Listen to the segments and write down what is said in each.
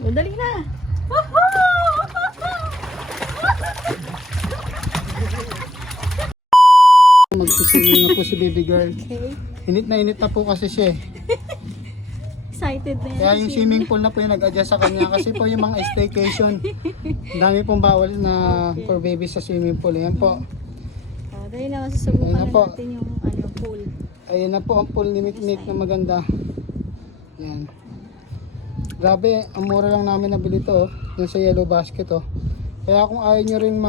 O, dali na. Magsisiming na po si baby girl. Okay. Init na po kasi siya eh. Excited na yan. Kaya yung swimming pool na po yung nag-adjust sa kanya kasi po yung mga staycation. Ang dami pong bawal na for baby sa swimming pool. Ayan po. O, dali na. Susubukan Ayun na na po. natin yung pool. Ayun na po ang pool ni Mikmik na maganda. Yan. Grabe, ang mura lang namin nabili to. Dun sa Yellow Basket oh. Kaya kung ayaw nyo rin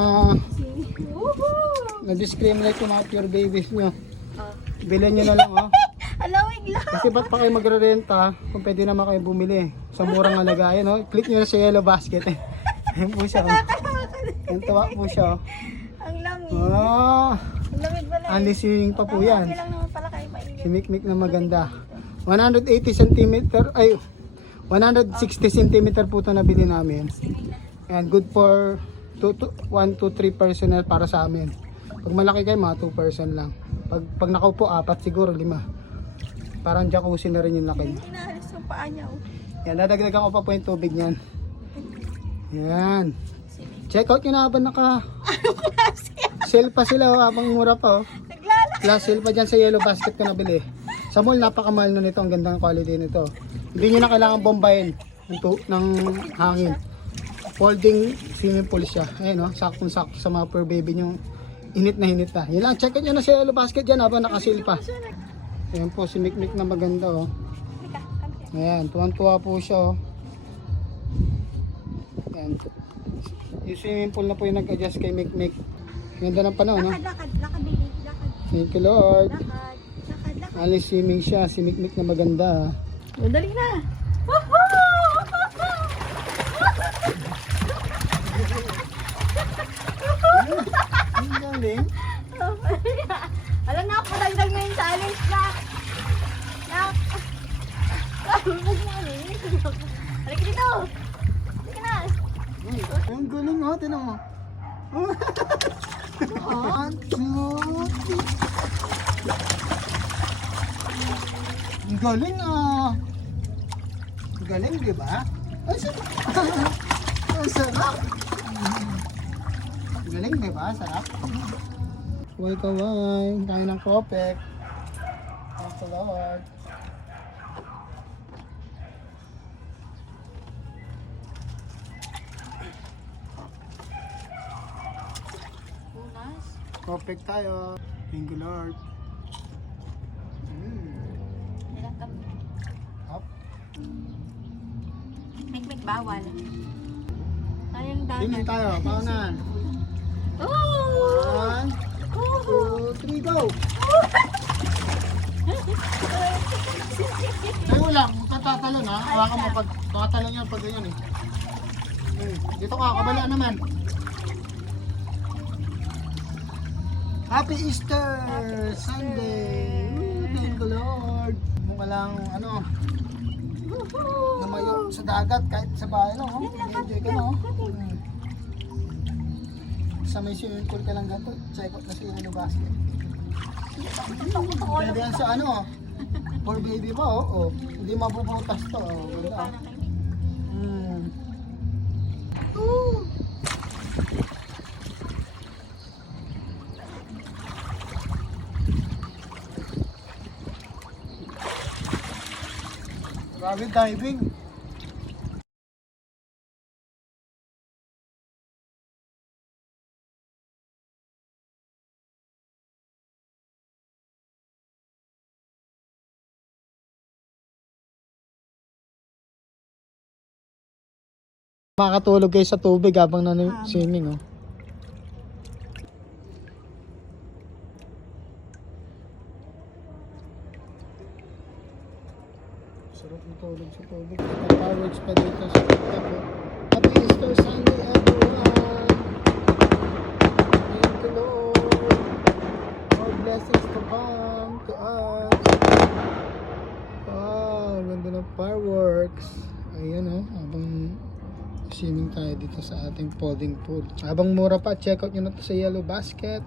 na-discriminate yung mga pure babies nyo, bilhin nyo na lang oh. Alawig lang. Kasi ba't pa kayo magre-renta kung pwede naman kayo bumili sa murang halaga. Ayun oh, click nyo na sa Yellow Basket eh. Ayun po siya oh. Ayun tawa po siya oh. Ang lamig. Oh, Ang lamig pala eh. unleashing pa po yan. Okay lang naman pala kayo mainit. Si Mikmik na maganda. 180 cm, ay 160 cm po ito nabili namin. And good for 1 to 3 personnel para sa amin. Pag malaki kayo, mga 2 person lang. Pag nakaupo, 4 siguro, 5. Parang jacuzzi na rin yung laki niya. Inahalis yung paa niya oh. Yan, nadagdagan ko pa po yung tubig niyan. Yan. Check out nyo na habang sale pa sila oh, habang mura pa oh. Naglalaki. Plus sale pa dyan sa Yellow Basket ko nabili. Sa mall, napakamahal na nito. Ang gandang quality nito. Hindi nyo na kailangan bombayin ng hangin. Folding swimming pool siya. Ayun oh, saktong-sakto sa mga per baby nyo. Init na. Yan lang, check out nyo na sa Yellow Basket dyan habang nakasil pa. Ayan po si Mikmik na maganda oh. Ayan, tuwan-tuwa po siya oh. Ayan. Yung swimming pool na po yung nag-adjust kay Mikmik. Ganda ng panahon no? Lakad, baby. Lakad. Thank you Lord. Lakad. Alis swimming siya, si Mikmik na maganda ha. O, dali na. Ang galing. Alam na ako, dagdag na yung challenge na. Halika dito. Halika na. Ang galing oh, tinan mo. Ang cute. Ang galing ah. Ang galing, di ba? Ang sarap. Ang sarap. Ang galing, di ba? Sarap. Kaway. Kain ng kopek. Thank you, Lord. Unas. Kopek tayo. Thank you, Lord. Nilang kami. Up. Mikmik bawal. Tayong Swimming dagat. tayo. Paunan. Oh! 1, 2, 3, go! Tayo lang, magtatalon ha. Hawakan mo pag tatalon yan pag ganyan eh. Dito ka, kabala naman. Happy Easter Sunday! Thank you Lord! Mukha lang ano, namayo sa dagat kahit sa bahay no? Enjoy ka no? Sa may swimming pool ka lang ganito, check out na sa Yellow Basket. Pwede yan sa ano, for baby pa oh. Hindi mabubutas to oh. Ganda. Grabe diving. Makakatulog kayo sa tubig habang swimming oh. Sarap matulog sa tubig. Fireworks pa dito sa tapo. Happy Easter Sunday everyone! Thank you Lord! More blessings to come to us. Wow, ganda ng fireworks. Ayan oh, habang swimming tayo dito sa ating folding pool. Habang mura pa, check out nyo na to sa Yellow Basket.